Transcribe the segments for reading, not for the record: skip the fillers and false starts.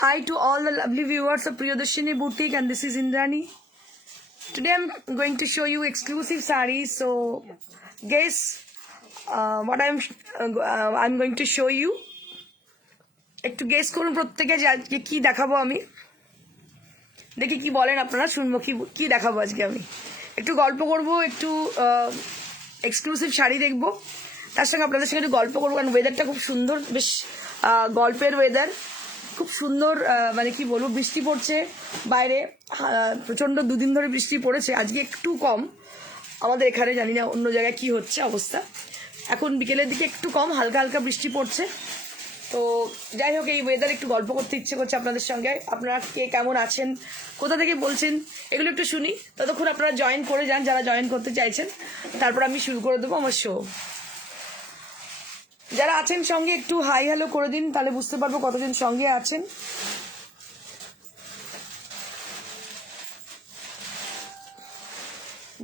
Hi to all the lovely viewers of Priyadarshini Boutique, and this is Indrani. Today I'm going to show you exclusive sarees. So guess what I'm going to show you. একটু guess করুন প্রত্যেকে যে আজকে কি দেখাবো আমি। দেখি কি বলেন আপনারা, শুনবো কি দেখাবো আজকে আমি। একটু গল্প করব, একটু এক্সক্লুসিভ শাড়ি দেখবো, তার সঙ্গে আপনাদের সঙ্গে একটু গল্প করবো, কারণ ওয়েদারটা খুব সুন্দর, বেশ গল্পের ওয়েদার, খুব সুন্দর। মানে কি বলবো, বৃষ্টি পড়ছে বাইরে, প্রচণ্ড দুদিন ধরে বৃষ্টি পড়েছে, আজকে একটু কম আমাদের এখানে, জানি না অন্য জায়গায় কি হচ্ছে অবস্থা। এখন বিকেলের দিকে একটু কম, হালকা হালকা বৃষ্টি পড়ছে। তো যাই হোক, এই ওয়েদার একটু গল্প করতে ইচ্ছে করছে আপনাদের সঙ্গে। আপনারা কে কেমন আছেন, কোথা থেকে বলছেন, এগুলো একটু শুনি। ততক্ষণ আপনারা জয়েন করে যান যারা জয়েন করতে চাইছেন, তারপর আমি শুরু করে দেবো আমার শো। যারা আছেন সঙ্গে একটু হাই হ্যালো করে দিন, তাহলে বুঝতে পারবো কতদিন সঙ্গে আছেন।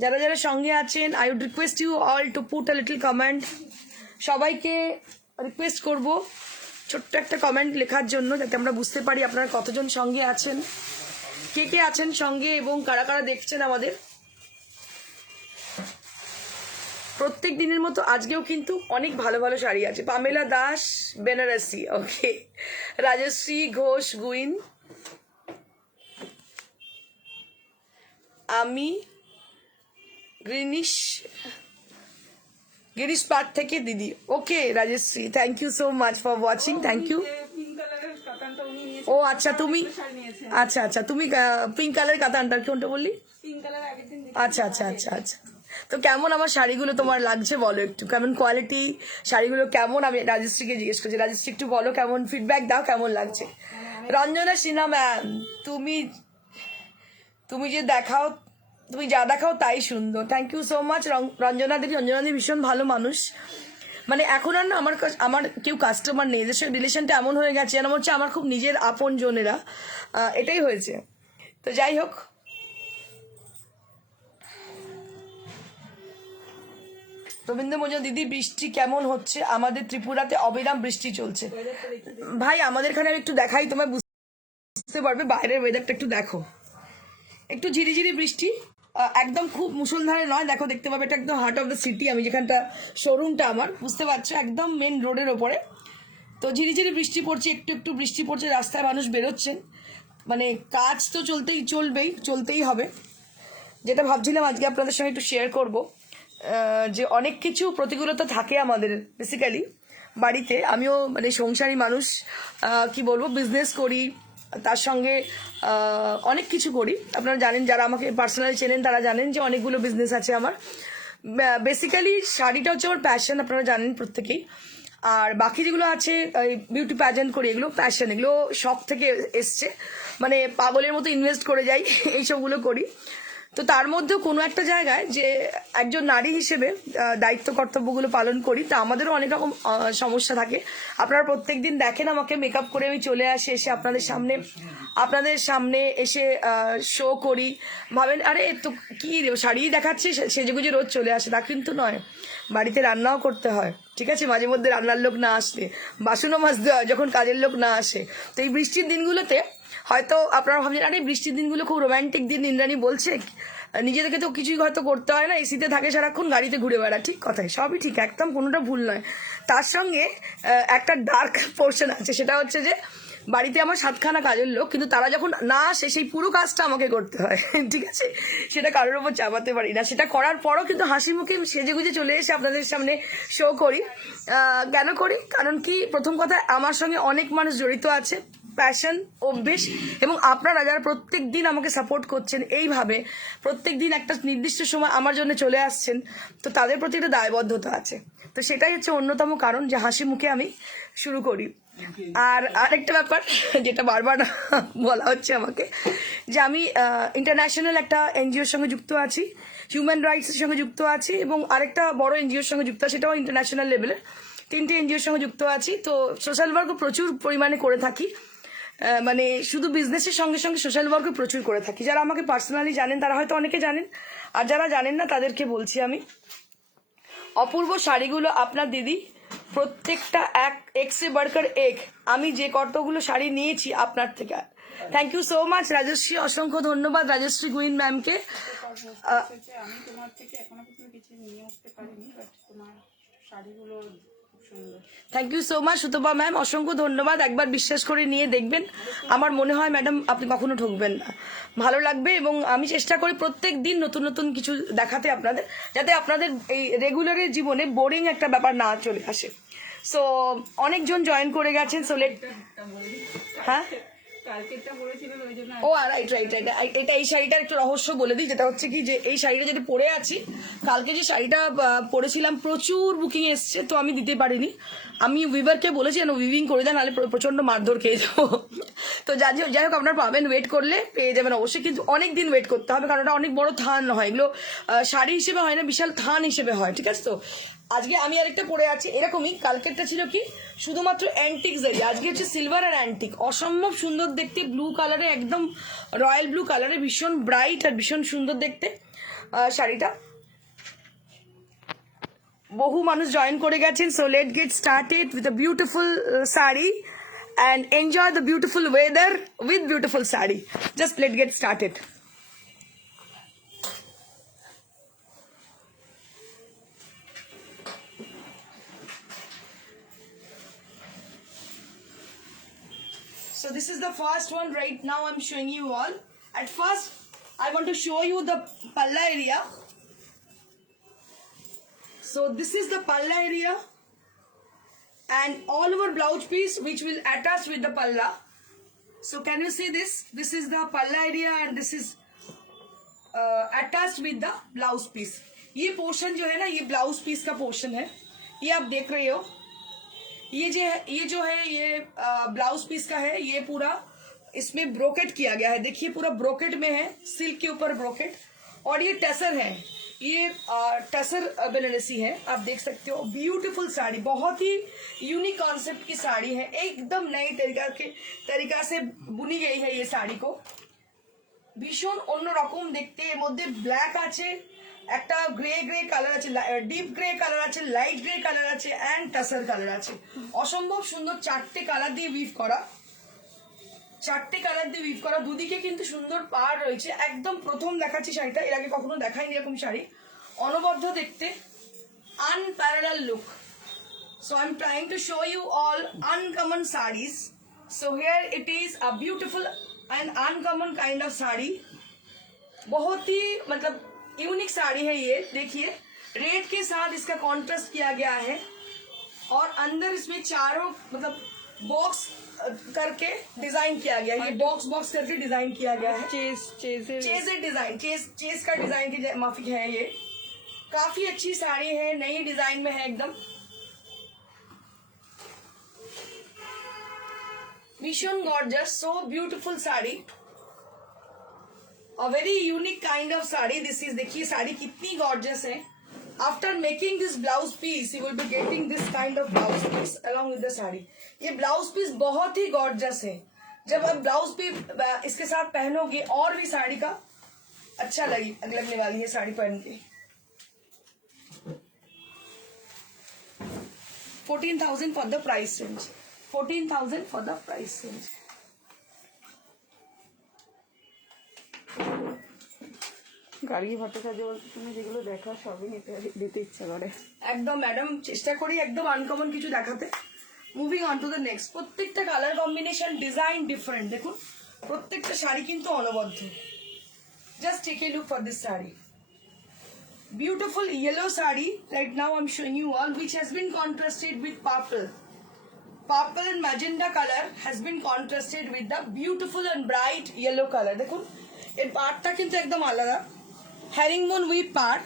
যারা যারা সঙ্গে আছেন, I would request you all to put a little comment. সবাইকে রিকোয়েস্ট করব ছোট্ট একটা কমেন্ট লেখার জন্য, যাতে আমরা বুঝতে পারি আপনারা কতজন সঙ্গে আছেন, কে কে আছেন সঙ্গে, এবং কারা কারা দেখছেন আমাদের। প্রত্যেক দিনের মতো আজকেও কিন্তু অনেক ভালো ভালো শাড়ি আছে। পামেলা দাস বেনারসি, ওকে। রাজশ্রী ঘোষ গুইন, আমি গ্রিনিশ পার্ক থেকে দিদি, okay Rajashree, thank you so much for watching, thank you. ও আচ্ছা, তুমি আচ্ছা আচ্ছা তুমি পিঙ্ক কালার কাতানটা কোনটা বললি? আচ্ছা আচ্ছা আচ্ছা আচ্ছা। তো কেমন আমার শাড়িগুলো তোমার লাগছে বলো একটু, কেমন কোয়ালিটি শাড়িগুলো কেমন? আমি রাজশ্রীকে জিজ্ঞেস করছি, রাজশ্রী একটু বলো কেমন, ফিডব্যাক দাও কেমন লাগছে। রঞ্জনা সিনহা ম্যাম, তুমি যে দেখাও, তুমি যা দেখাও তাই সুন্দর, thank you so much Ranjana দিদি। রঞ্জনা দিদি ভীষণ ভালো মানুষ। মানে এখন আর না আমার কেউ কাস্টমার নেই, এদের সঙ্গে রিলেশনটা এমন হয়ে গেছে যেন হচ্ছে আমার খুব নিজের আপন জনেরা, এটাই হয়েছে। তো যাই হোক, রবীন্দ্র মজুমদার দিদি, বৃষ্টি কেমন হচ্ছে? আমাদের ত্রিপুরাতে অবিরাম বৃষ্টি চলছে। ভাই আমাদের এখানে একটু দেখাই, তোমায় বুঝতে পারবে, বাইরের ওয়েদারটা একটু দেখো, একটু ঝিরিঝিরি বৃষ্টি, একদম খুব মুষলধারে নয়। দেখো, দেখতে পাবে, এটা একদম হার্ট অফ দ্য সিটি, আমি যেখানটা শোরুমটা আমার, বুঝতে পারছো, একদম মেন রোডের ওপরে। তো ঝিরিঝিরি বৃষ্টি পড়ছে, একটু একটু বৃষ্টি পড়ছে, রাস্তায় মানুষ বেরোচ্ছেন, মানে কাজ তো চলতেই হবে। যেটা ভাবছিলাম আজকে আপনাদের সঙ্গে একটু শেয়ার করব, যে অনেক কিছু প্রতিকূলতা থাকে আমাদের বেসিক্যালি বাড়িতে। আমিও মানে সংসারী মানুষ, কি বলবো, বিজনেস করি, তার সঙ্গে অনেক কিছু করি। আপনারা জানেন, যারা আমাকে পার্সোনালি চেনেন তারা জানেন যে অনেকগুলো বিজনেস আছে আমার। বেসিক্যালি শাড়িটা হচ্ছে আমার প্যাশন, আপনারা জানেন প্রত্যেকেই। আর বাকি যেগুলো আছে, বিউটি প্যাজেন্ট করি, এগুলো প্যাশন, এগুলো শখ থেকে এসছে, মানে পাগলের মতো ইনভেস্ট করে যাই, এইসবগুলো করি। তো তার মধ্যেও কোনো একটা জায়গায় যে একজন নারী হিসেবে দায়িত্ব কর্তব্যগুলো পালন করি, তা আমাদেরও অনেক রকম সমস্যা থাকে। আপনারা প্রত্যেক দিন দেখেন আমাকে মেকআপ করে আমি চলে আসি, এসে আপনাদের সামনে এসে শো করি, ভাবেন আরে তো কি শাড়ি দেখাচ্ছে, সেজেগুজে রোজ চলে আসে, তা কিন্তু নয়। বাড়িতে রান্নাও করতে হয়, ঠিক আছে, মাঝে মধ্যে রান্নার লোক না আসলে বাসনও মাজতে হয় যখন কাজের লোক না আসে। তো এই বৃষ্টির দিনগুলোতে হয়তো আপনারা ভাবছেন আরে বৃষ্টির দিনগুলো খুব রোম্যান্টিক দিন, ইন্দ্রাণী বলছে, নিজেদেরকে তো কিছুই হয়তো করতে হয় না, এসিতে থাকে সারাক্ষণ, গাড়িতে ঘুরে বেড়া, ঠিক কথাই, সবই ঠিক, একদম কোনোটা ভুল নয়। তার সঙ্গে একটা ডার্ক পোর্শন আছে, সেটা হচ্ছে যে বাড়িতে আমার 7খানা কাজের লোক, কিন্তু তারা যখন না আসে সেই পুরো কাজটা আমাকে করতে হয়, ঠিক আছে, সেটা কারোর ওপর চাপাতে পারি না। সেটা করার পরও কিন্তু হাসি মুখে সেজে গুজে চলে এসে আপনাদের সামনে শো করি। কেন করি? কারণ কি, প্রথম কথা, আমার সঙ্গে অনেক মানুষ জড়িত আছে, প্যাশন, অভ্যেস, এবং আপনারা যারা প্রত্যেক দিন আমাকে সাপোর্ট করছেন, এইভাবে প্রত্যেক দিন একটা নির্দিষ্ট সময় আমার জন্য চলে আসছেন, তো তাদের প্রতি একটা দায়বদ্ধতা আছে। তো সেটাই হচ্ছে অন্যতম কারণ যে হাসি মুখে আমি শুরু করি। আর আরেকটা ব্যাপার যেটা বারবার বলা হচ্ছে আমাকে, যে আমি ইন্টারন্যাশনাল একটা এনজিওর সঙ্গে যুক্ত আছি, হিউম্যান রাইটসের সঙ্গে যুক্ত আছি, এবং আরেকটা বড় এনজিওর সঙ্গে যুক্ত আছি, সেটাও ইন্টারন্যাশনাল লেভেলের। 3টে এনজিওর সঙ্গে যুক্ত আছি। তো সোশ্যাল ওয়ার্কও প্রচুর পরিমাণে করে থাকি, মানে শুধু বিজনেসের সঙ্গে সঙ্গে সোশ্যাল ওয়ার্কও প্রচুর করে থাকি। যারা আমাকে পার্সোনালি জানেন তারা হয়তো অনেকে জানেন, আর যারা জানেন না তাদেরকে বলছি আমি, অপূর্ব শাড়িগুলো আপনার দিদি প্রত্যেকটা এক সে বাড়কর এক। আমি যে কতগুলো শাড়ি নিয়েছি আপনার থেকে, thank you so much Rajshree, অসংখ্য ধন্যবাদ রাজশ্রী কুইন ম্যামকে। আমি তোমার থেকে এখনো পর্যন্ত কিছু নিয়ে আসতে পারিনি, বাট তোমার শাড়িগুলো খুব সুন্দর। Thank you so much Sutapa ma'am, অসংখ্য ধন্যবাদ। একবার বিশ্বাস করে নিয়ে দেখবেন, আমার মনে হয় ম্যাডাম আপনি কখনো ঠকবেন না, ভালো লাগবে। এবং আমি চেষ্টা করি প্রত্যেক দিন নতুন নতুন কিছু দেখাতে আপনাদের, যাতে আপনাদের এই রেগুলারের জীবনে বোরিং একটা ব্যাপার না চলে আসে। সো অনেকজন জয়েন করে গেছেন, সো লেট, হ্যাঁ ও রাইট রাইট রাইট, এটা এই শাড়িটার একটু রহস্য বলে দিই, যেটা হচ্ছে কি যে এই শাড়িটা যেটা পরে আছি, কালকে যে শাড়িটা পরেছিলাম প্রচুর বুকিং এসছে, তো আমি দিতে পারিনি। আমি উইভারকে বলেছি যেন উইভিং করে দেন, নাহলে প্রচন্ড মারধর খেয়ে যাবো। তো যাই হোক আপনারা পাবেন, ওয়েট করলে পেয়ে যাবেন অবশ্যই, কিন্তু অনেক দিন ওয়েট করতে হবে, কারণ ওটা অনেক বড় থান হয়, এগুলো শাড়ি হিসেবে হয় না, বিশাল থান হিসেবে হয়, ঠিক আছে? তো আজকে আমি আরেকটা পরে আছি এরকমই, কালকেরটা ছিল কি শুধুমাত্র অ্যান্টিক জারি, আজকে হচ্ছে সিলভার আর অ্যান্টিক, অসম্ভব সুন্দর দেখতে, ব্লু কালারে, একদম রয়্যাল ব্লু কালারে, ভীষণ ব্রাইট আর ভীষণ সুন্দর দেখতে শাড়িটা। বহু মানুষ জয়েন করে গেছেন, so late get started with a beautiful sari and enjoy the beautiful weather with beautiful sari. Just let's get started. So this is the first one right now I'm showing you all. At first I want to show you the palla area. So this is the palla area and all over blouse piece which will attach with the palla. So can you see this? This is the palla area and this is attached with the blouse piece. ये portion जो है ना, ये blouse piece का portion है, ये आप देख रहे हो। ये जो है ये ब्लाउज पीस का है, ये पूरा इसमें ब्रोकेट किया गया है, देखिए पूरा ब्रोकेट में है, सिल्क के ऊपर ब्रोकेट, और ये टसर है, ये टसर बेनारसी है, आप देख सकते हो। ब्यूटीफुल साड़ी, बहुत ही यूनिक कॉन्सेप्ट की साड़ी है, एकदम नई तरीका से बुनी गई है ये साड़ी को, भीषण अन्यरकम देखते। এর মধ্যে ব্ল্যাক আছে, একটা গ্রে কালার আছে, ডিপ গ্রে কালার আছে, লাইট গ্রে কালার আছে এন্ড টাসার কালার আছে, অসম্ভব সুন্দর চারটে কালার দিয়ে উইভ করা, দুদিকে কিন্তু সুন্দর পার রয়েছে। একদম প্রথম দেখাচ্ছি শাড়িটা, এর আগে কখনো দেখাইনি এরকম শাড়ি, অনবদ্য দেখতে, unparalleled look. So I'm trying to show you all uncommon sarees. So here it is a beautiful and uncommon kind of sari, बहुत ही मतलब यूनिक साड़ी है ये। देखिए रेड के साथ इसका कॉन्ट्रास्ट किया गया है, और अंदर इसमें चारों मतलब बॉक्स करके डिजाइन किया गया है, ये बॉक्स करके डिजाइन किया गया है, चेज डिजाइन, चेज का डिजाइन की माफिक है ये। काफी अच्छी साड़ी है, नई डिजाइन में है एकदम, भीषण gorgeous, so beautiful sari, a very unique kind of sari this is। देखिए साड़ी कितनी गॉर्जियस है। After making this blouse piece you will be getting this kind of blouse piece along with the sari. ये ब्लाउज पीस बहुत ही gorgeous है, जब आप blouse piece इसके साथ पहनोगे और भी साड़ी का अच्छा लगने वाली है साड़ी पहन के। 14,000 for the price range, 14,000 for the price range। Gargi Bhattacharya বলতে তুমি যেগুলো দেখো সবই দিতে ইচ্ছা করে। একদম ম্যাডাম, চেষ্টা করি একদম আনকমন কিছু দেখাতে। Moving on to the next, প্রত্যেকটা কালার কম্বিনেশন, ডিজাইন ডিফারেন্ট, দেখুন প্রত্যেকটা শাড়ি কিন্তু অনবদ্য। Just take a look for this sari, beautiful yellow saree right now I'm showing you all, which has been contrasted with purple and magenta color has been contrasted with the beautiful and bright yellow color। দেখুন এর পাড়টা কিন্তু একদম আলাদা, হ্যারিংবোন we've পাড়,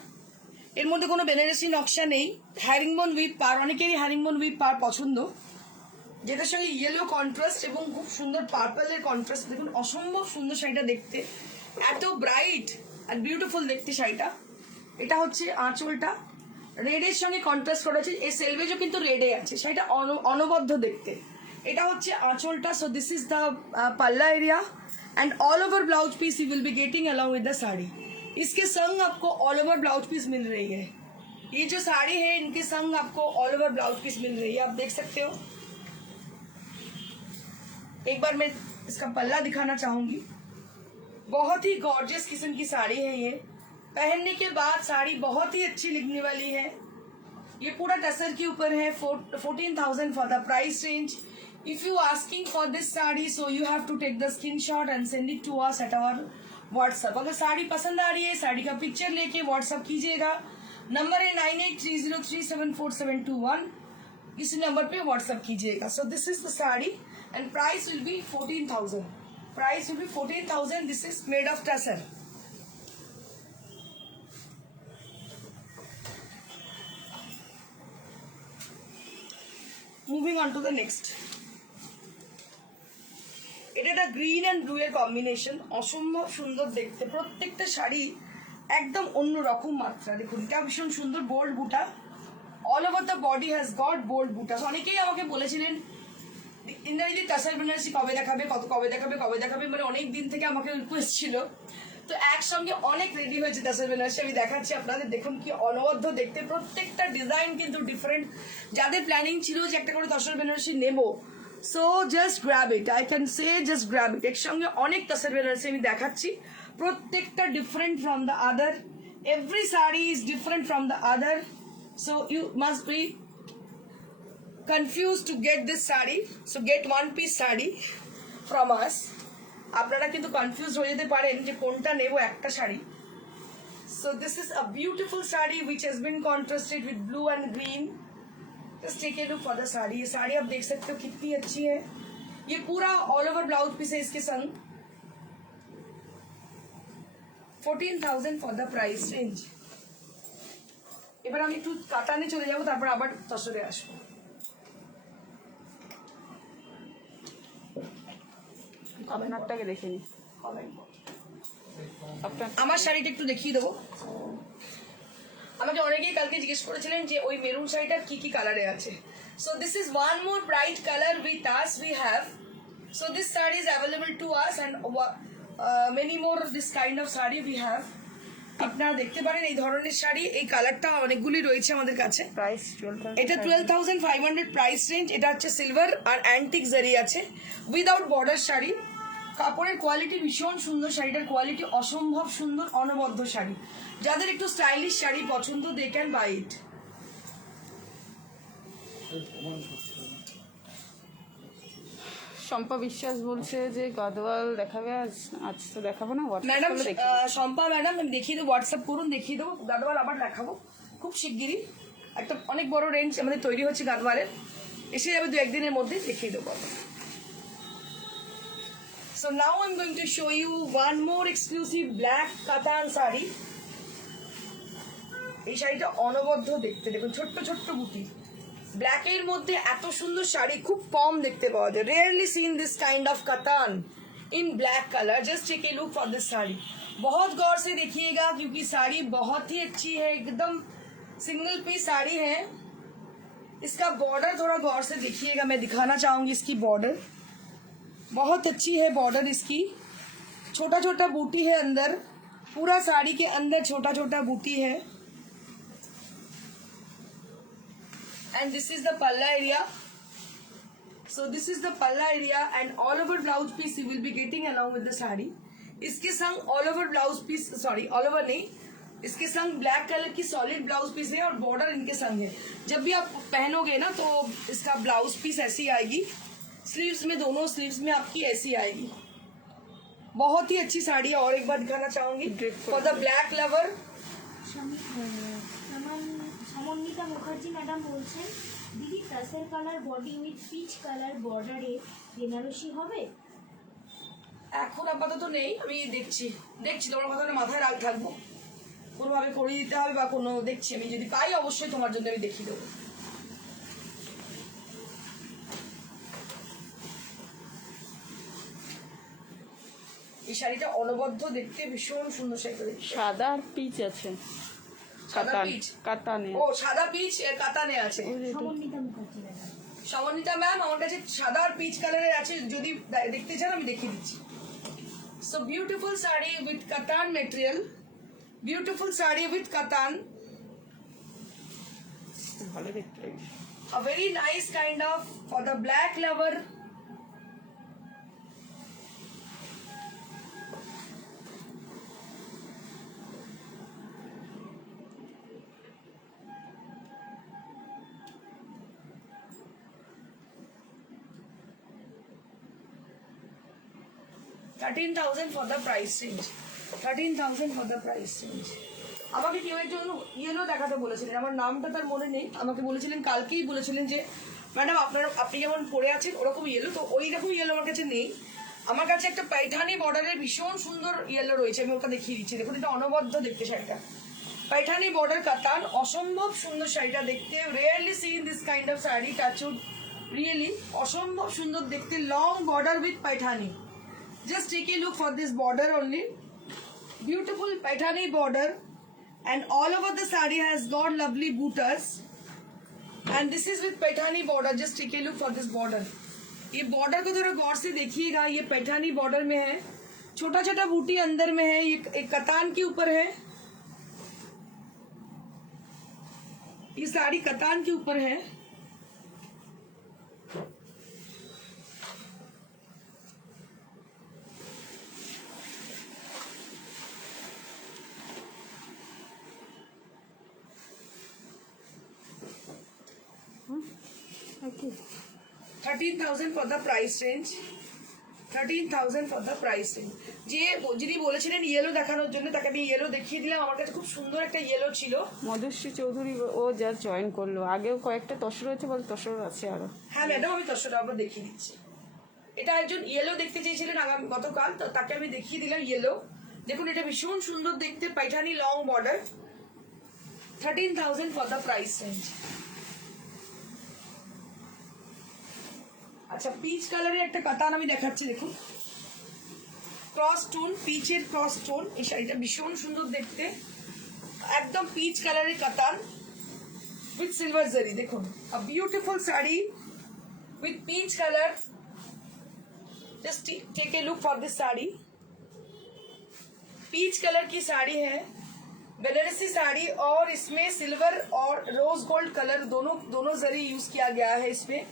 এর মধ্যে কোনো বেনারসি নকশা নেই, হ্যারিংবোন উইভ পাড়, অনেকেরই হ্যারিংবোন উইভ পাড় পছন্দ, যেটার সঙ্গে ইয়েলো কন্ট্রাস্ট এবং খুব সুন্দর পার্পলের কন্ট্রাস্ট। দেখুন অসম্ভব সুন্দর শাড়িটা দেখতে, এত ব্রাইট আর বিউটিফুল দেখতে শাড়িটা। এটা হচ্ছে আঁচলটা, রেডের সঙ্গে কন্ট্রাস্ট করেছে, এই সেলভেজও কিন্তু রেডে আছে, শাড়িটা অনবদ্য দেখতে। এটা হচ্ছে আঁচলটা। So this is the palla area and all over blouse piece you will be getting along with the sari. इसके संग आपको ऑल ओवर ब्लाउज पीस मिल रही है, ये जो साड़ी है इनके संग आपको ऑल ओवर ब्लाउज पीस मिल रही है, आप देख सकते हो। एक बार मैं इसका पल्ला दिखाना चाहूंगी। बहुत ही गॉर्जियस किस्म की साड़ी है ये, पहनने के बाद साड़ी बहुत ही अच्छी लगने वाली है। ये पूरा टसर के ऊपर है। 14,000 for the price range. If you asking for this sari so you have to take the screenshot and send it to us at our WhatsApp. अगर साड़ी पसंद आ रही है, साड़ी का पिक्चर लेके व्हाट्सएप कीजिएगा। नंबर है 9830374721। इस नंबर पे व्हाट्सएप कीजिएगा। सो this is the sari and price will be 14,000। Price will be 14,000। This is made of tussar. Moving on to the next. এটা একটা গ্রিন অ্যান্ড ব্লু এর কম্বিনেশন, অসম্ভব সুন্দর দেখতে। প্রত্যেকটা শাড়ি একদম অন্য রকম মাত্রা। দেখুন এটা ভীষণ সুন্দর bold buta, all over the body has got bold buta. অনেকেই আমাকে বলেছিলেন ইন্দ্রাণীদি টাসার বেনারসি কবে দেখাবে, কবে দেখাবে, মানে অনেক দিন থেকে আমাকে রিকোয়েস্ট ছিল। তো একসঙ্গে অনেক রেডি হয়েছে টাসার বেনারসি, আমি দেখাচ্ছি আপনাদের। দেখুন কি অনবদ্য দেখতে, প্রত্যেকটা ডিজাইন কিন্তু ডিফারেন্ট। যাদের প্ল্যানিং ছিল যে একটা করে টাসার বেনারসি নেবো, so just grab it, I can say just grab it. একসঙ্গে অনেক টাসার বেনারসি আমি দেখাচ্ছি, প্রত্যেকটা different from the other. Every sari is different from the other, so you must be confused to get this saree, so get one piece saree from us. আপনারা কিন্তু confuse হয়ে যেতে পারেন যে কোনটা নেব একটা sari. So this is a beautiful saree which has been contrasted with blue and green. Just take a look for the saree. ये साड़ी आप देख सकते हो कितनी अच्छी है। ये पूरा ऑल ओवर ब्लाउज पीस है इसके संग। 14,000 for the price range। এবার আমি একটু কাতানে চলে যাব, তারপর আবার তসরে আসবো। আপনারটাকে দেখে নি। আমার শাড়িটা একটু দেখিয়ে দেবো। আমাকে অনেকেই কালকে জিজ্ঞেস করেছিলেন যে ওই মেরুন শাড়িটার কি কি কালারে আছে। So this is one more bright colour with us we have. So this sari is available to us and many more this kind of sari we have. আপনারা দেখতে পারেন এই ধরনের শাড়ি, এই কালারটা অনেকগুলি রয়েছে আমাদের কাছে। প্রাইস এটা 12,500 প্রাইস রেঞ্জ। এটা হচ্ছে সিলভার আর অ্যান্টিক জারি আছে, উইদাউট বর্ডার শাড়ি। কাপড়ের কোয়ালিটি ভীষণ সুন্দর, শাড়িটার কোয়ালিটি অসম্ভব সুন্দর, অনবদ্য শাড়ি। যাদের একটু স্টাইলিশ শাড়ি পছন্দ দে ক্যান বাই ইট। শম্পা বিশ্বাস বলছে যে গাদওয়াল দেখাবে আজ। আজ তো দেখাবো না, ম্যাডাম হোয়াটসঅ্যাপ দেখি। শম্পা ম্যাডাম আমি দেখিয়ে দেবো, হোয়াটসঅ্যাপ করুন, দেখিয়ে দেবো। গাদওয়াল আবার দেখাবো খুব শিগগিরই। একটা অনেক বড় রেঞ্জ আমাদের তৈরি হচ্ছে গাদওয়ালের, এসে যাবে 2-1 দিনের মধ্যে, দেখিয়ে দেবো। So now I'm going to show you one more exclusive black katan saree. এই শাড়িটা অনবদ্য দেখতে, দেখুন ছোট্ট ছোট্ট বুটি। ব্ল্যাকের মধ্যে এত সুন্দর শাড়ি খুব কম দেখতে পাওয়া যায়। Rarely seen this kind of katan in black colour. Just take a look for this sari. बहुत गौर से देखिएगा क्योंकि साड़ी बहुत ही अच्छी है, एकदम सिंगल पीस साड़ी है। इसका बॉर्डर थोड़ा गौर से देखिएगा, मैं दिखाना चाहूंगी इसकी बॉर्डर। बहुत अच्छी है बॉर्डर इसकी, छोटा छोटा बूटी है अंदर, पूरा साड़ी के अंदर छोटा छोटा बूटी है। And this is the palla area. So this is the palla area and all over blouse piece you will be getting along with the sari. इसके संग all over blouse piece, sorry all over नहीं, इसके संग ब्लैक कलर की solid blouse piece है और border इनके संग है। जब भी आप पहनोगे ना तो इसका ब्लाउज पीस ऐसी आएगी, स्लीव्स में, दोनों स्लीव्स में आपकी ऐसी आएगी। बहुत ही अच्छी साड़ी है। और एक बार दिखाना चाहूंगी for the black lover. Samanwita Mukherjee madam বলছেন দিদি tassel colour body with peach colour বর্ডারে বেনারসি হবে? এখন আপাতত নেই, আমি দেখছি তোমার কথাটা মাথায় থাকবো, কোনোভাবে করে দিতে হবে বা কোনো দেখছি, আমি যদি পাই অবশ্যই তোমার জন্য আমি দেখিয়ে দেবো। এই শাড়িটা অনবদ্য দেখতে, ভীষণ সুন্দর শাড়ি। সাদা আর পিচ আছে, কাতানে। ও সাদা পিচ কাতানে আছে। সমন্বিতা মুখার্জি ম্যাডাম। সমন্বিতা ম্যাম আমার কাছে সাদা আর পিচ কালারের আছে, যদি দেখতে চান আমি দেখিয়ে দিচ্ছি। সো বিউটিফুল শাড়ি উইথ কাতান মেটেরিয়াল, বিউটিফুল শাড়ি উইথ কাতান। খুব ভালো দেখতে লাগছে। A very nice kind of for the black lover. $13,000 for the price range. 13,000 for the price range. আমাকে কেউ একজন ইয়েলো দেখাতে বলেছিলেন, আমার নামটা তার মনে নেই, আমাকে বলেছিলেন কালকেই বলেছিলেন যে ম্যাডাম আপনি যেমন পরে আছেন ওরকম ইয়েলো, তো ওই রকম ইয়েলো আমার কাছে নেই। আমার কাছে একটা পাইঠানি বর্ডারের ভীষণ সুন্দর ইয়েলো রয়েছে, আমি ওটা দেখিয়ে দিচ্ছি। দেখুন এটা অনবদ্য দেখতে শাড়িটা, পাইঠানি বর্ডার কাতান, অসম্ভব সুন্দর শাড়িটা দেখতে। Rarely seen this kind of sari, touch wood, really অসম্ভব সুন্দর দেখতে। Long border with Paithani, just take a look for this border only, beautiful paithani border, and all over the sari has got lovely bootas, and this is with paithani border. Just take a look for this border. ये border को थोड़ा गौर से देखिएगा, ये Paithani border में है, छोटा छोटा बूटी अंदर में है, ये एक कतान के ऊपर है, ये साड़ी कतान के ऊपर है। Okay. 13,000 for the price range. 13,000 for the price range. যে যিনি বলেছিলেন ইয়েলো দেখানোর জন্য তাকে আমি ইয়েলো দেখিয়ে দিলাম। আমার কাছে খুব সুন্দর একটা ইয়েলো ছিল। মধুশ্রী চৌধুরী ও যা জয়েন করলো, আগেও কয়েকটা তসর হয়েছে, বল তসর আছে আরো। হ্যাঁ ম্যাডাম, আমি তসরটা আবার দেখিয়ে দিচ্ছি। এটা একজন ইয়েলো দেখতে চেয়েছিলেন গতকাল, তো তাকে আমি দেখিয়ে দিলাম ইয়েলো। দেখুন এটা ভীষণ সুন্দর দেখতে, Paithani long border. 13,000 for the price range. আচ্ছা, পিচ কালারের একটা কাতান আমি দেখাচ্ছি, দেখুন ক্রস টোন, পিচের ক্রস টোন। এই শাড়িটা ভীষণ সুন্দর দেখতে, একদম পিচ কালারের কাতান উইথ সিলভার জারি। দেখুন a beautiful sari with peach colour. Just take a look for this sari, peach colour की साड़ी है, बनारसी साड़ी, और इसमें सिल्वर और रोज गोल्ड कलर दोनों जरी यूज किया गया है इसमें।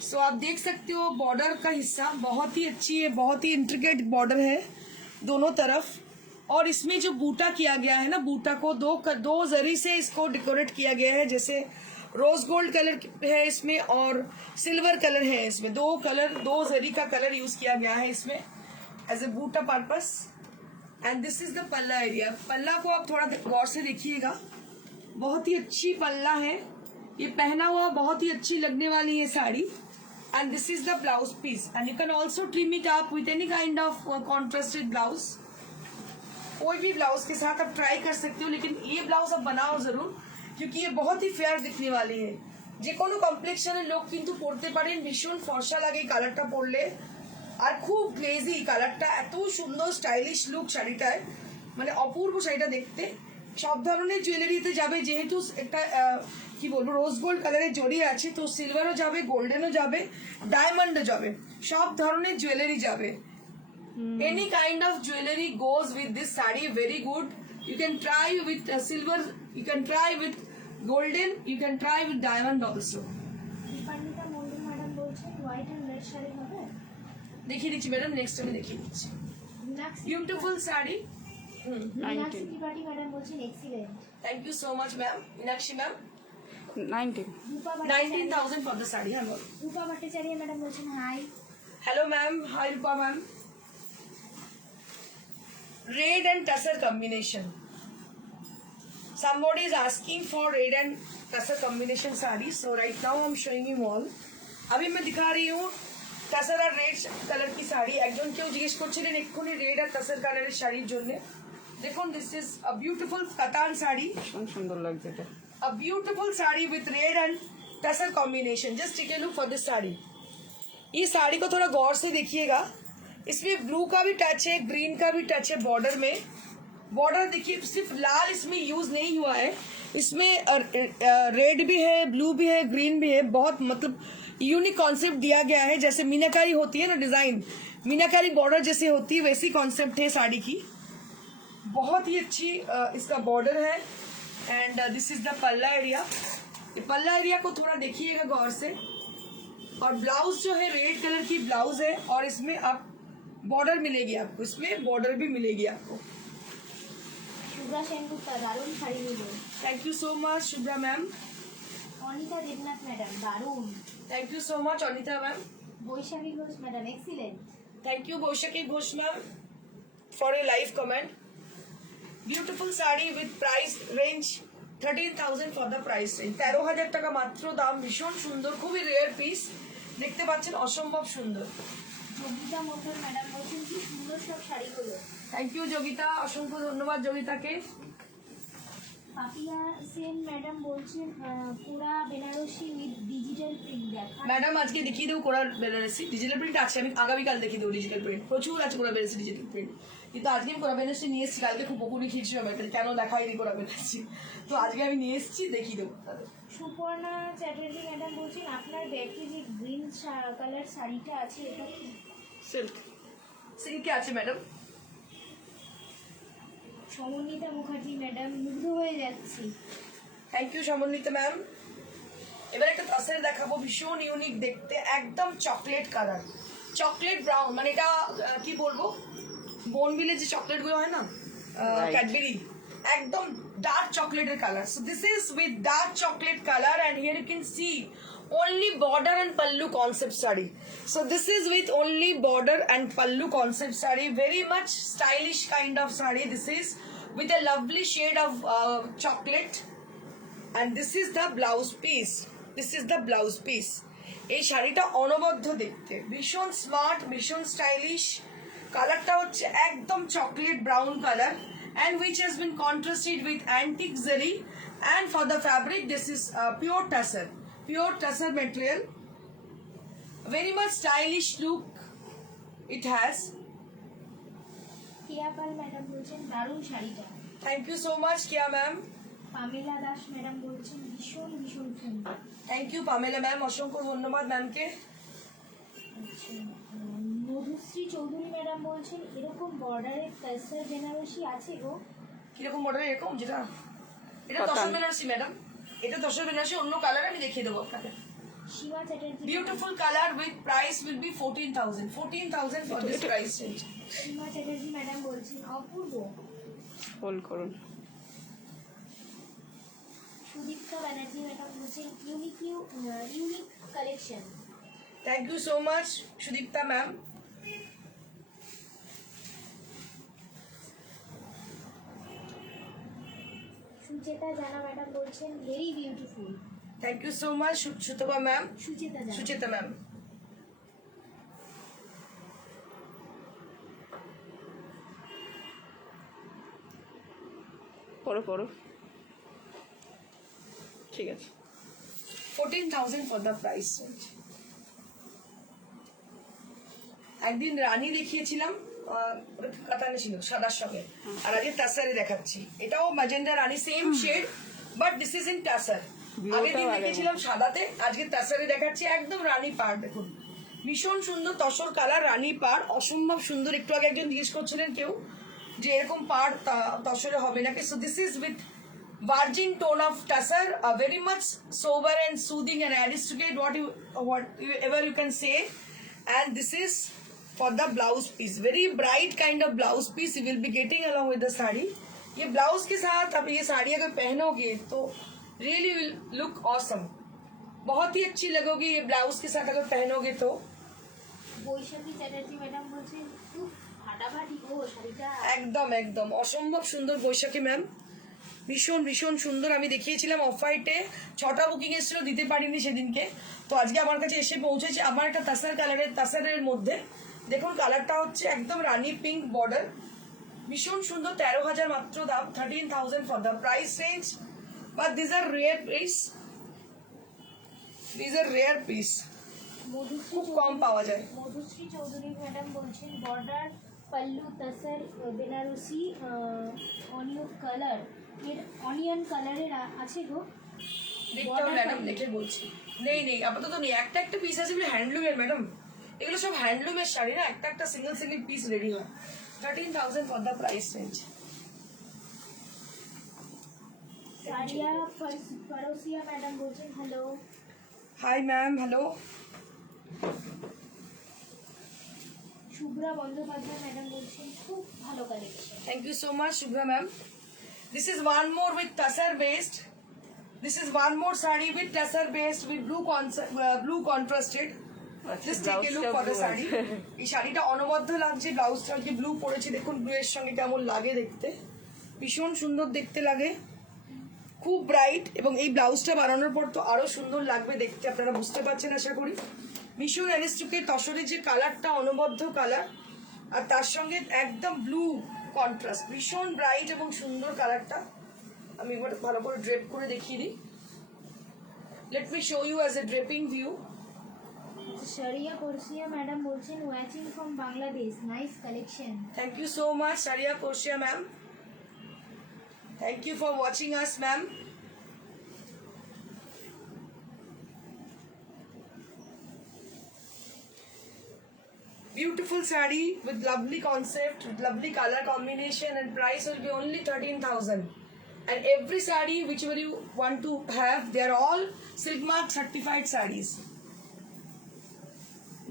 सो आप देख सकते हो बॉर्डर का हिस्सा बहुत ही अच्छी है, बहुत ही इंट्रिकेट बॉर्डर है दोनों तरफ, और इसमें जो बूटा किया गया है ना, बूटा को दो जरी से इसको डेकोरेट किया गया है, जैसे रोज गोल्ड कलर है इसमें और सिल्वर कलर है इसमें, दो जरी का कलर यूज किया गया है इसमें as a buta purpose. And this is the palla area. Palla को आप थोड़ा गौर से देखिएगा, बहुत ही अच्छी पल्ला है, ये पहना हुआ बहुत ही अच्छी लगने वाली है sari. And this is the blouse piece, and you can also trim it up with any kind of contrasted blouse. कोई भी ब्लाउज के साथ आप ट्राई कर सकते हो, लेकिन ये ब्लाउज आप बनाओ जरूर, क्योंकि ये बहुत ही फेयर दिखने वाली है। যে কোনো কমপ্লেক্সনের লোক কিন্তু পরতে পারেন, ভীষণ ফর্সা লাগে কালারটা পরলে, আর খুব গ্লেজি কালারটা, এত সুন্দর স্টাইলিশ লুক শাড়িটায়, মানে অপূর্ব শাড়িটা দেখতে। সব ধরনের জুয়েলারিতে যাবে, যেহেতু একটা কি বলবো রোজ গোল্ড কালারের জড়িয়ে আছে, তো সিলভারও যাবে, গোল্ডেনও যাবে, ডায়মন্ডও যাবে, সব ধরনের জুয়েলারি যাবে। Any kind of jewellery goes with this sari, very good. You can try with silver, you can try with golden, you can try with diamond also. Dipanwita Mondal madam বলছেন হোয়াইট এন্ড রেড শাড়ি হবে। দেখিয়ে দিচ্ছি ম্যাডাম, নেক্সট আমি দেখিয়ে দিচ্ছি। Beautiful sari. Meenakshi Tripathi madam বলছেন excellent. Thank you so much ma'am. Meenakshi ma'am 19। Rupa 19,000 for the sari. হ্যাঁ Rupa Bhattacharya madam বলছেন hi. Hello ma'am, hi Rupa ma'am. Red and tussar combination. Somebody is asking for red and tussar combination sari, so right now I'm showing you all. अभी मैं दिखा रही हूँ টাসার আর red colour কি শাড়ি। একজন কেউ জিজ্ঞেস করছিলেন এক্ষুনি রেড আর টাসার কালারের শাড়ির জন্য। দেখুন দিস ইজ আ বিউটিফুল কাতান শাড়ি, ভীষণ সুন্দর লাগছে এটা। a beautiful sari with red and tussar combination. Just take a look for this sari. ये साड़ी को थोड़ा गौर से देखिएगा, इसमें ब्लू का भी टच है, ग्रीन का भी टच है बॉर्डर में। बॉर्डर देखिए, सिर्फ लाल इसमें यूज नहीं हुआ है, इसमें रेड भी है, ब्लू भी है, ग्रीन भी है। बहुत मतलब यूनिक कॉन्सेप्ट दिया गया है, जैसे मीनाकारी होती है ना डिजाइन, मीनाकारी बॉर्डर जैसे होती है वैसी कॉन्सेप्ट है साड़ी की। बहुत ही अच्छी इसका बॉर्डर है। And this is the palla area. ये पल्ला एरिया को थोड़ा देखिएगा गौर से। और ब्लाउज जो है रेड कलर की ब्लाउज है और इसमें आप बॉर्डर मिलेगी आपको, इसमें बॉर्डर भी मिलेगी आपको। শুভ্রা সেনগুপ্তা দারুণ শাড়ি নিল। Thank you so much Shubhra ma'am. Anita Debnath madam দারুণ। Thank you so much Anita ma'am. Baishakhi Ghosh madam excellent. Thank you Baishakhi Ghosh ma'am for a live comment. Beautiful sari with price range 13,000 for the price range. 13,000 টাকা মাত্র দাম। ভীষণ সুন্দর, খুবই রেয়ার পিস, দেখতে পাচ্ছেন অসম্ভব সুন্দর। যোগিতা মোটর ম্যাডাম বলছেন কি সুন্দর সব শাড়িগুলো। থ্যাংক ইউ যোগিতা, অসংখ্য ধন্যবাদ যোগিতাকে। পাপিয়া সেন ম্যাডাম বলছেন পুরা বেনারসি উইথ ডিজিটাল প্রিন্ট দেখা। ম্যাডাম আজকে দেখিয়ে দেবো কোরার বেনারসি ডিজিটাল প্রিন্ট আছে, আমি আগামীকাল দেখিয়ে দেবো ডিজিটাল প্রিন্ট, প্রচুর আছে কোরা বেনারসি ডিজিটাল প্রিন্ট। কিন্তু আজকে আমি কোরা বেনারসি নিয়ে এসেছি, কালকে খুব বকুনি খিরছিল আমার কেন দেখাইনি কোরা বেনারসি, তো আজকে আমি নিয়ে এসেছি, দেখিয়ে দেবো তাদের। সুপর্ণা চ্যাটার্জি ম্যাডাম বলছেন আপনার ব্যাগে যে গ্রিন কালার শাড়িটা আছে এটা কি? সিল্ক, সিল্কে আছে ম্যাডাম। সমন্বিতা মুখার্জি ম্যাডাম মুগ্ধ হয়ে যাচ্ছি। Thank you Samanwita ma'am. এবার একটা তাসের দেখাবো, ভীষণ ইউনিক দেখতে, একদম চকলেট কালার, চকলেট ব্রাউন, মানে এটা কি বলবো, বোনভিলে যে চকলেট গুলো হয় না ক্যাডবেরি, একদম ডার্ক চকলেটের colour. So this is with dark chocolate colour and here you can see only border and pallu concept saree. So this is with only border and pallu concept saree, very much stylish kind of saree. This is with a lovely shade of chocolate, and this is the blouse piece. This is the blouse piece. এই শাড়িটা অনবদ্য দেখতে, ভীষণ smart, ভীষণ stylish. কালারটা হচ্ছে একদম chocolate brown colour and which has been contrasted with antique zari, and for the fabric this is pure tussar material, very much stylish look it has. কিয়া পাল ম্যাডাম বলছেন দারুণ শাড়িটা। Thank you so much Kia ma'am. Pamela Das madam বলছেন ভীষণ ভীষণ সুন্দর। Thank you Pamela ma'am, অসংখ্য ধন্যবাদ ম্যামকে। আচ্ছা, মধুশ্রী চৌধুরী ম্যাডাম বলছেন এরকম বর্ডারের তাসর বেনারসি আছে গো। কিরকম মডেল? এরকম যেটা, এটা তসর বেনারসি ম্যাডাম, এটা তসর বেনারসি, অন্য কালার আমি দেখিয়ে দেবো আপনাকে। সীমা Chatterjee Beautiful color with price will be 14,000 for this price range. Seema Chatterjee madam বলছেন অপূর্ব। হোল্ড করুন। সুদীপ্তা ব্যানার্জি ম্যাডাম বলছেন unique collection. Thank you so much Sudipta ma'am. Sucheta Jana madam বলছেন very beautiful. Thank you so much Shutaba ma'am. Sucheta Jana Sucheta ma'am. পড়ো ঠিক আছে। 14,000 for the price range. একদিন রানী দেখিয়েছিলাম, কাতানে ছিল সাদার সঙ্গে, আর আজকে টাসারে দেখাচ্ছি। এটাও ম্যাজেন্ডা রানী, same shade but this is in tussar. আগের দিন দেখিয়েছিলাম সাদাতে, আজকে টাসারে দেখাচ্ছি একদম রানী পাড়। দেখুন ভীষণ সুন্দর তসর কালার, রানী পাড়, অসম্ভব সুন্দর। একটু আগে একজন জিজ্ঞেস করছিলেন কেউ যে এরকম পাড় তসরে হবে নাকি। So this is with virgin tone of tussar, very much sober and soothing and aristocratic, whatever you can say. And this is for the blouse piece, very bright kind of blouse piece you will be getting along with the sari. ये blouse के साथ आप ये साड़ी अगर पहनोगे तो really will look awesome, बहुत ही अच्छी लगोगी ये ब्लाउज के साथ अगर पहनोगे तो। বৈশাখী চ্যাটার্জি ম্যাডাম বলছেন খুব ফাটাফাটি গো শাড়িটা। একদম একদম অসম্ভব সুন্দর বৈশাখী ম্যাম, ভীষণ ভীষণ সুন্দর। আমি দেখিয়েছিলাম অফ হোয়াইটে, 6টা বুকিং এসেছিল, দিতে পারিনি সেদিনকে, তো আজকে আমার কাছে এসে পৌঁছেছে। আমার একটা তাসার কালারের, তাসারের মধ্যে দেখুন কালারটা হচ্ছে একদম রানী পিঙ্ক বর্ডার, ভীষণ সুন্দর। 13,000 মাত্র দাম, 13,000 for the price range, but this are rare piece, this are rare piece, খুব কম পাওয়া যায়। মধুশ্রী চৌধুরী ম্যাডাম বলছেন বর্ডার পাল্লু তাসর বেনারসি অনিয়ন কালারের আছে গো। দেখতে হবে ম্যাডাম, দেখে বলছি। নেই আপাতত নেই, একটা পিস আছে হ্যান্ডলুমের ম্যাডাম, এগুলো সব হ্যান্ডলুমের শাড়ি না, একটা সিঙ্গেল পিস রেডি হয়। 13,000 for the price range. Saria Farosia madam বলছেন hello. Hi ma'am, hello. Shubhra Bandyopadhyay madam বলছেন খুব ভালো collection. Thank you so much, Shubha ma'am. This is one more with tussar based. This is one more sari with tussar based with blue contrasted. Just take a look for the sari. এই শাড়িটা অনবদ্য লাগছে, ব্লাউজটা কি blue পরেছি, দেখুন blue এর সঙ্গে কেমন লাগে দেখতে, ভীষণ সুন্দর দেখতে লাগে, খুব ব্রাইট। এবং এই ব্লাউজটা বানানোর পর তো আরো সুন্দর লাগবে দেখতে, আপনারা বুঝতে পারছেন আশা করি। ভীষণ অ্যারিস্ট্রিকের তসরের যে কালারটা, অনবদ্য কালার, আর তার সঙ্গে একদম ব্লু কন্ট্রাস্ট, ভীষণ ব্রাইট এবং সুন্দর কালারটা। আমি এবার ভালো করে ড্রেপ করে দেখিয়ে দিই। Let me show you as a draping view. Saria Korosia madam বলছেন watching from Bangladesh, nice collection. Thank you so much, Sharia Koshia ma'am. Thank you for watching us, ma'am. Beautiful saree with lovely concept, with lovely color combination, and price will be only 13,000. And every saree whichever you want to have, they are all Silk Mark certified sarees.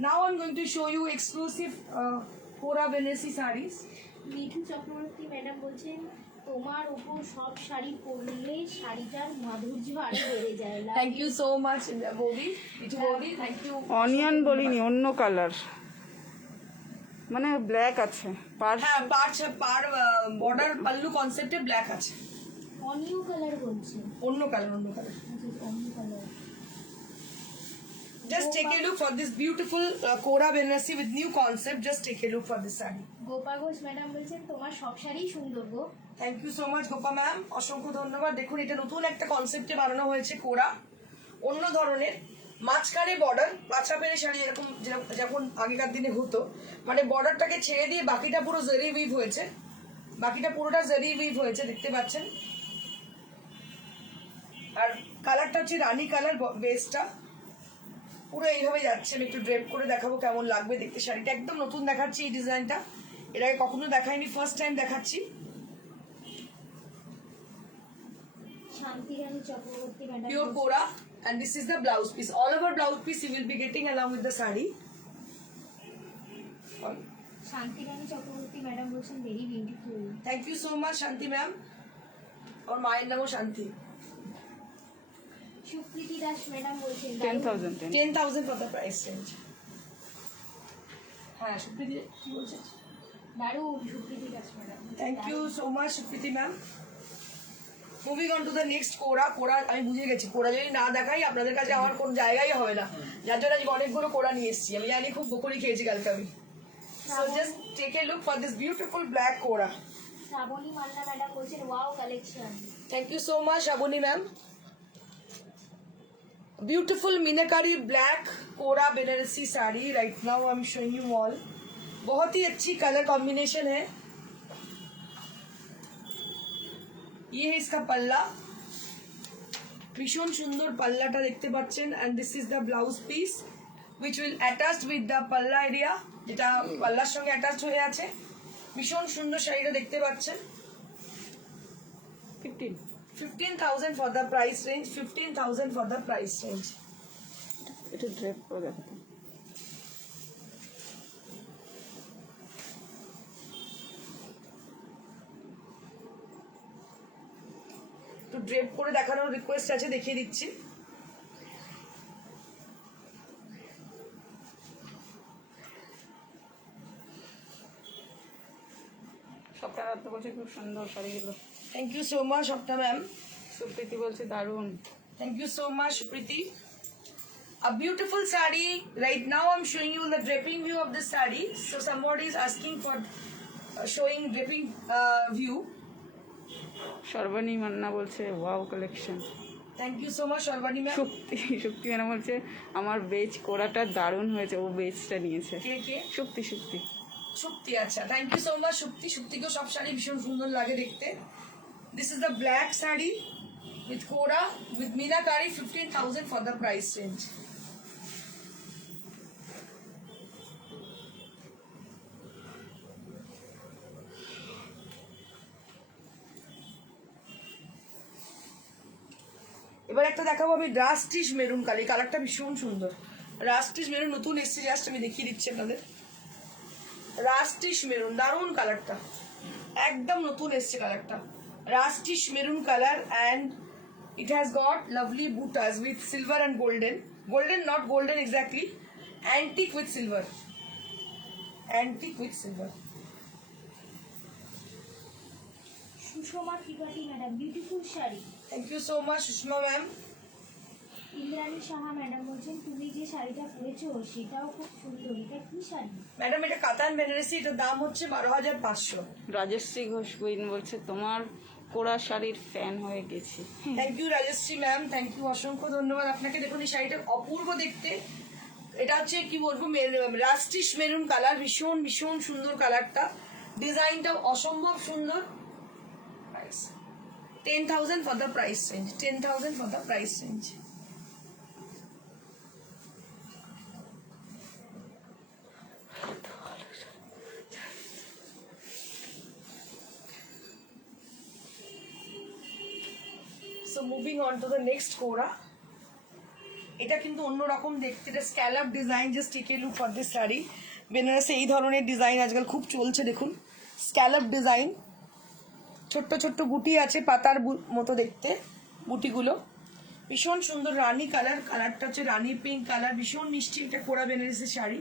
Now I'm going to show you exclusive Kora Benesi sarees. Mithu Chakraborty madam বলছেন তোমার উপর সব শাড়ি পরলে শাড়িটার মাধুর্য আরো বেড়ে যায়। Thank you so much, Bodi. Itu Bodi, thank you. Onion বলিনি, অন্য কালার, মানে ব্ল্যাক আছে পার। হ্যাঁ, পার বর্ডার পাল্লু কনসেপ্টে ব্ল্যাক আছে। অনিও কালার বলছে, অন্য কালার। অন্য colour. Just take a look for this beautiful Kora Benesi with new concept. Just take a look for this saree. Gopa Ghosh madam বলছেন তোমার সব শাড়ি সুন্দর গো। Thank you so much Gopa ma'am, অসংখ্য ধন্যবাদ। দেখুন এটা নতুন একটা কনসেপ্টে বানানো হয়েছে কোরা, অন্য ধরনের। মাঝখানে বর্ডার, পাঁচা পেরে শাড়ি এরকম যেমন আগেকার দিনে হতো, মানে বর্ডারটাকে ছেড়ে দিয়ে বাকিটা পুরো জারি উইভ হয়েছে, বাকিটা পুরোটা জারি উইভ হয়েছে, দেখতে পাচ্ছেন। আর কালারটা হচ্ছে রানী কালার, বেসটা পুরো এইভাবে যাচ্ছে। আমি একটু ড্রেপ করে দেখাবো কেমন লাগবে দেখতে। শাড়িটা একদম নতুন দেখাচ্ছি, এই ডিজাইনটা এর আগে কখনো দেখাইনি, ফার্স্ট টাইম দেখাচ্ছি। Shanti Rani Chakraborty madam Pure Kora, and this is the blouse piece. All over blouse piece you will be getting along with the saree. শান্তি রানী চক্রবর্তী ম্যাডাম বলছেন very beautiful. Thank you so much, Shanti ma'am. और माয়ের নামও শান্তি। Supriti Das madam বলছেন 10,000 10,000 for the price range. হ্যাঁ, সুপ্রীতি কি বলছেন? দারুণ। Supriti Das madam Thank you so much, Supriti ma'am. Moving on to the next Kora. Kora আমি বুঝে গেছি, কোরা যদি না দেখাই আপনাদের কাছে আমার কোন জায়গায় হবে না, যার জন্য আজকে অনেকগুলো কোরা নিয়ে এসেছি। আমি জানি খুব বকুড়ি খেয়েছি কালকে আমি। So just take a look for this beautiful black Kora. Shrabani Manna madam বলছেন wow collection. Thank you so much, Abuni ma'am. Beautiful meenakari black Kora Benarasi sari right now I'm showing you all. बहुत ही अच्छी कलर कॉम्बिनेशन है। ये है इसका पल्ला, भीषण सुंदर पल्लाটা দেখতে পাচ্ছেন। and this is the blouse piece which will attached with the palla area, যেটা পাল্লার সঙ্গে অ্যাটাচড হয়ে আছে। ভীষণ সুন্দর শাড়িটা দেখতে পাচ্ছেন। 15,000 for the price range. 15,000 for the price range. এটা ড্রেপ করে দেখাতে। তো ড্রেপ করে দেখানোর রিকোয়েস্ট আছে, দেখিয়ে দিচ্ছি। সবটা রাত বলছে খুব সুন্দর শাড়িগুলো। Thank you so much Swapna ma'am. Supriti বলছে দারুণ। Thank you so much, Preeti. A beautiful saree. Right now I'm showing you the draping view of this saree. So somebody is asking for showing draping view. Sarbani Manna বলছে wow collection. Thank you so much, Sharvani ma'am. Shakti madam বলছে আমার base কোরাটা দারুণ হয়েছে, ও বেজটা নিয়েছে। কে? শক্তি Shukti, acha. Thank you so much, Shukti. Shukti ko sab saree bhishon sundor lage dekhte. This is the black saree with Kora with Meenakari, 15,000 for the price range. এবার একটা দেখাবো আমি রাস্টিশ maroon colour, কালারটা ভীষণ সুন্দর। রাস্টিশ মেরুন নতুন এসছে, just আমি দেখিয়ে দিচ্ছি আপনাদের। রাস্টিশ মেরুন, দারুণ কালারটা, একদম নতুন এসছে কালারটা। Rustish maroon colour and it has got lovely buttas with silver and golden. Golden, not golden exactly. Antique with silver. Antique with silver. Sushma Tripathi madam, beautiful sari. Thank you so much, Sushma ma'am. Indrani Saha madam বলছেন তুমি যে শাড়িটা পরেছো সেটাও খুব সুন্দর, এটা কি sari? Madam এটা কাতান বেনারসি, এটার দাম হচ্ছে 12,500। রাজশ্রী ঘোষ কুইন বলছে তোমার কোরা শাড়ির ফ্যান হয়ে গেছি। Thank you Rajshree ma'am, thank you, অসংখ্য ধন্যবাদ আপনাকে। দেখুন এই শাড়িটার অপূর্ব দেখতে, এটা হচ্ছে কি বলবো রাস্টিশ মেরুন কালার, ভীষণ ভীষণ সুন্দর কালারটা, ডিজাইনটাও অসম্ভব সুন্দর। 10,000 for the price range, 10,000 for the price range. So moving on to the next Kora. এটা কিন্তু অন্যরকম দেখতে, এটা scallop design. Just take a look for this sari. বেনারসে এই ধরনের ডিজাইন আজকাল খুব চলছে, দেখুন স্ক্যালাপ ডিজাইন, ছোট্ট ছোট্ট বুটি আছে, পাতার মতো দেখতে বুটিগুলো, ভীষণ সুন্দর রানী কালার, কালারটা হচ্ছে রানী পিঙ্ক কালার, ভীষণ মিষ্টি। এটা কোরা Banarasi sari.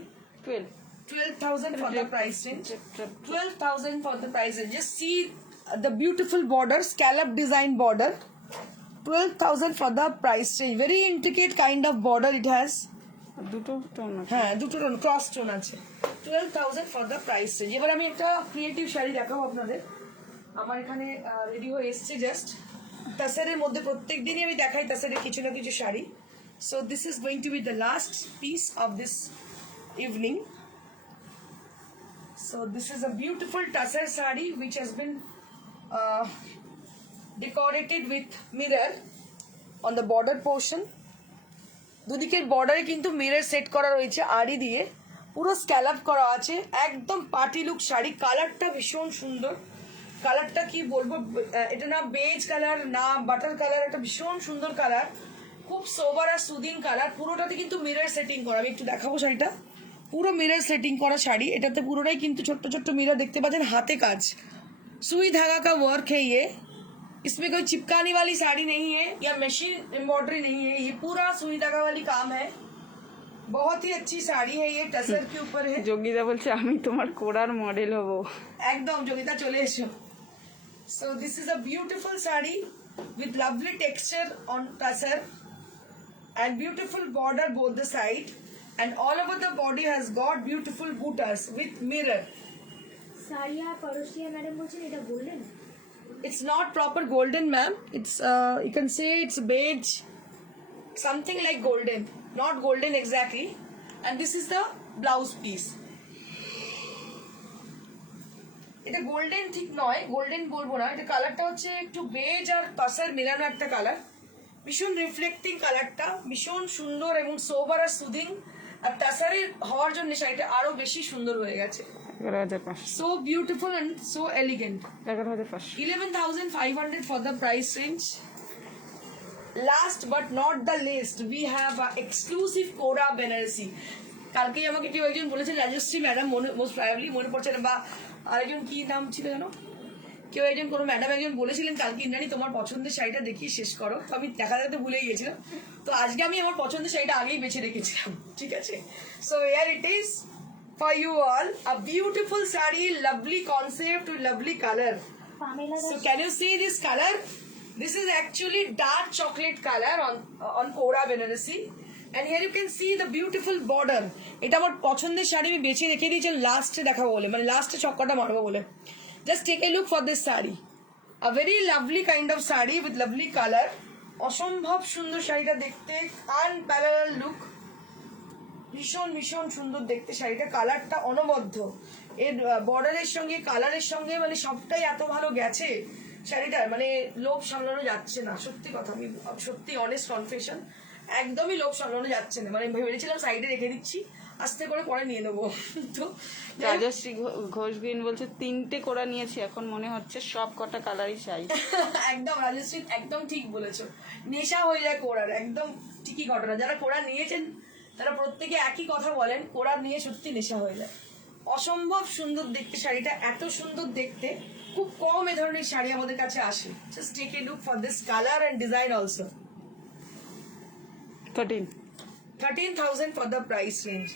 12,000 for the price range. 12,000 for the price range. Just see the beautiful border, scallop design border. 12,000 for the price range. Very intricate kind of border it has. দুটো টোন আছে। হ্যাঁ, দুটো টোন, ক্রস টোন আছে। 12,000 for the price range. এবার আমি একটা creative sari দেখাবো আপনাদের। আমার এখানে রেডি হয়ে এসছে জাস্ট। তাসারের মধ্যে প্রত্যেক দিনই আমি দেখাই তাসারের কিছু না কিছু sari. So this is going to B the last piece of this evening. So this is a beautiful tussar sari which has been decorated with mirror on the border portion. দুদিকের বর্ডারে কিন্তু মিরর সেট করা রয়েছে আড়ি দিয়ে, পুরো স্ক্যালাপ করা আছে, একদম পার্টি লুক শাড়ি। কালারটা ভীষণ সুন্দর, কালারটা কি বলবো, এটা না বেজ কালার না বাটার কালার, একটা ভীষণ সুন্দর কালার, খুব সোবার আর সুদিং কালার। পুরোটাতে কিন্তু মিরর সেটিং করা, আমি একটু দেখাবো শাড়িটা। পুরো মিরর সেটিং করা শাড়ি, এটাতে পুরোটাই কিন্তু ছোট্ট ছোট্ট মিরর দেখতে পাচ্ছেন, হাতে কাজ, सुई धागा का वर्क है ये। इसमें कोई चिपकाने वाली साड़ी नहीं है या मशीन एम्ब्रॉयडरी नहीं है, ये पूरा सुई धागा वाली काम है। बहुत ही अच्छी साड़ी है ये, टसर के ऊपर है। যোগিতা বলছে আমি তোমার কোরার মডেল হব। একদম যোগিতা চলে এসো। So this is a beautiful saree with lovely texture on tussar and beautiful border both the side, and all over the body has got beautiful buttas with mirror. Saria Porshia madam বলছেন এটা বললেন? It's not proper golden, ma'am. It's you can say it's beige, something like golden, not golden exactly. And this is the blouse piece. এটা golden ঠিক নয়, golden বলবো না, এটা কালারটা হচ্ছে একটু বেজ আর তাসার মিলানো একটা কালার, ভীষণ রিফ্লেক্টিং কালারটা, ভীষণ সুন্দর এবং সোবার আর সুদিং। আর তাসারের হওয়ার জন্য শাড়িটা আরো বেশি সুন্দর হয়ে গেছে। 11,500। So beautiful and so elegant. 11,500। 11,500 for the price range. Last but not the least, we have a exclusive Kora Benarsi. কালকে আমাকে কেউ একজন বলেছেন রাজশ্রী ম্যাডাম, মোস্ট প্রবাবলি মনে পড়ছে না, বা আরেকজন কি নাম ছিল জানো, কেউ একজন কোনো ম্যাডাম একজন বলেছিলেন কালকে ইন্দ্রাণী তোমার পছন্দের শাড়িটা দেখিয়ে শেষ করো। তো আমি দেখা দেখতে ভুলে গিয়েছিলাম, তো আজকে আমি আমার পছন্দের শাড়িটা আগেই বেছে রেখেছিলাম, ঠিক আছে। So here it is for you all, a beautiful saree, lovely concept with lovely color. Pamela So can you see this color? This is actually dark chocolate color on Kora Benarsi, and here you can see the beautiful border. এটা আমার পছন্দের শাড়ি, আমি বেছে রেখে দিয়েছি লাস্টে দেখাবো বলে, মানে লাস্টে ছক্কাটা মারবো বলে। Just take a look for this saree, a very lovely kind of saree with lovely color. অসম্ভব সুন্দর শাড়িটা দেখতে, unparalleled look, ভীষণ ভীষণ সুন্দর দেখতে শাড়িটা, কালারটা অনবদ্য, এর বর্ডারের সঙ্গে কালারের সঙ্গে মানে সবটাই এত ভালো গেছে শাড়িটার, মানে লোভ সামলানো যাচ্ছে না, সত্যি কথা, আমি সত্যি অনেস্ট কনফেশন, একদমই লোভ সামলানো যাচ্ছে না। মানে ভেবেছিলাম সাইডে রেখে দিচ্ছি, আস্তে করে পরে নিয়ে নেবো। তো রাজশ্রী ঘোষ গ্রিন বলছে 3টে কোরা নিয়েছি, এখন মনে হচ্ছে সব কটা কালারই চাই। একদম রাজশ্রী একদম ঠিক বলেছো, নেশা হয়ে যায় কোরার, একদম ঠিকই ঘটনা। যারা কোরা নিয়েছেন তারা প্রত্যেকে একই কথা বলেন, কোরা নিয়ে সত্যি নেশা হয়ে যায়। অসম্ভব সুন্দর দেখতে শাড়িটা, এত সুন্দর দেখতে, খুব কম এ ধরনের শাড়ি আমাদের কাছে আসে। Just take a look for this colour and design also. 13,000 for the price range.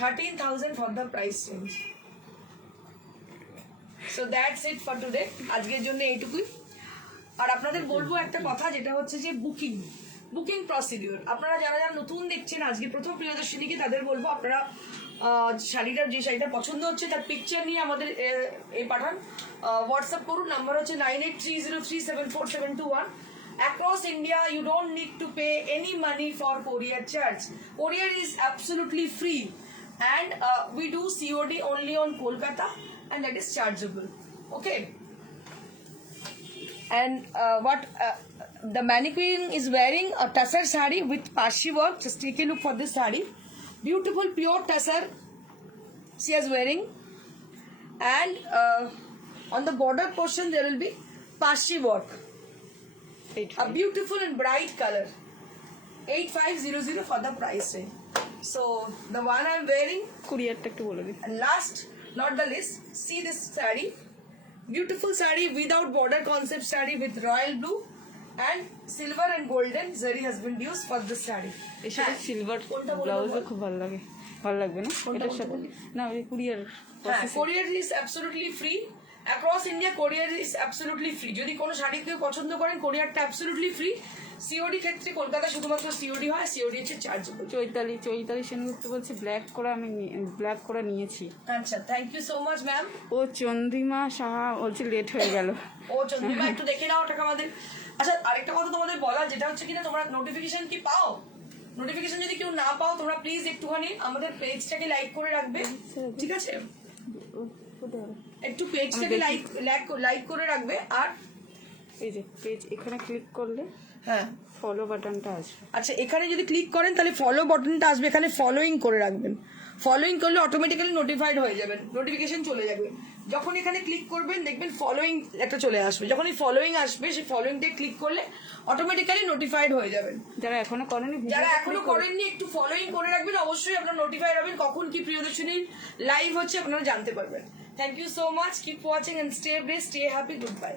13,000 for the price range. So that's it for today. আজকের জন্য এইটুকুই। আর আপনাদের বলবো একটা কথা, যেটা হচ্ছে যে বুকিং প্রসিডিউর। আপনারা যারা যারা নতুন দেখছেন আজকে প্রথম প্রিয়দর্শিনীকে, তাদের বলবো আপনারা শাড়িটার, যে শাড়িটা পছন্দ হচ্ছে তার পিকচার নিয়ে আমাদের এই পাঠান, হোয়াটসঅ্যাপ করুন। নাম্বার হচ্ছে 9830374721। Across India, you don't need to pay any money for courier charge. Courier is absolutely free, and we do COD only on Kolkata, and that is chargeable. Okay. And the mannequin is wearing a tussar sari with pashi work. Just take a look for this sari. Beautiful pure tussar she is wearing, and on the border portion there will be pashi work. A beautiful and bright color. 8500 for the price range. So the one I'm wearing, কুরিয়ারটা একটু বলে দিই। and last not the least, see this saree, beautiful saree without border concept saree with royal blue and silver and golden zari has been used for this saree. এর সাথে silver কোনটা বলবো ব্লাউজও বল? খুব ভালো লাগে, ভালো লাগবে না এটার সাথে? না ওই কুরিয়ার কোরিয়ার is absolutely free. Across India কোরিয়ার ইজ অ্যাবসলিউটলি ফ্রি। যদি কোনো শাড়ি কেউ পছন্দ করেন, কোরিয়ারটা অ্যাবসলিউটলি ফ্রি। সিওডি ক্ষেত্রে কলকাতা শুধুমাত্র সিওডি হয়, সিওডি হচ্ছে চার্জেবল। চৈতালি সেনগুপ্ত বলছে ব্ল্যাক করা, আমি ব্ল্যাক করা নিয়েছি। আচ্ছা, thank you so much ma'am. ও চন্দ্রিমা সাহা বলছে লেট হয়ে গেল। ও চন্দ্রিমা একটু দেখে নাও টাকা আমাদের। আচ্ছা, আরেকটা কথা তোমাদের বলা, যেটা হচ্ছে কিনা তোমরা নোটিফিকেশন কি পাও? নোটিফিকেশন যদি কেউ না পাও, তোমরা প্লিজ একটুখানি আমাদের পেজটাকে লাইক করে রাখবে, ঠিক আছে? একটু পেজটাকে লাইক করে রাখবে। আর এই যে পেজ, এখানে ক্লিক করলে হ্যাঁ ফলো বাটনটা আসবে। আচ্ছা, এখানে যদি ক্লিক করেন তাহলে ফলো বাটনটা আসবে, এখানে ফলোইং করে রাখবেন। ফলোইং করলে অটোমেটিক্যালি নোটিফাইড হয়ে যাবেন, নোটিফিকেশন চলে যাবে। যখন এখানে ক্লিক করবেন দেখবেন ফলোইং একটা চলে আসবে। যখন এই ফলোইং আসবে, সেই ফলোইংটায় ক্লিক করলে অটোমেটিক্যালি নোটিফাইড হয়ে যাবেন। যারা এখনো করেননি একটু ফলোইং করে রাখবেন, অবশ্যই আপনারা নোটিফাইড হবেন কখন কি প্রিয়দর্শিনীর লাইভ হচ্ছে, আপনারা জানতে পারবেন। Thank you so much, keep watching and stay blessed, stay happy, good bye.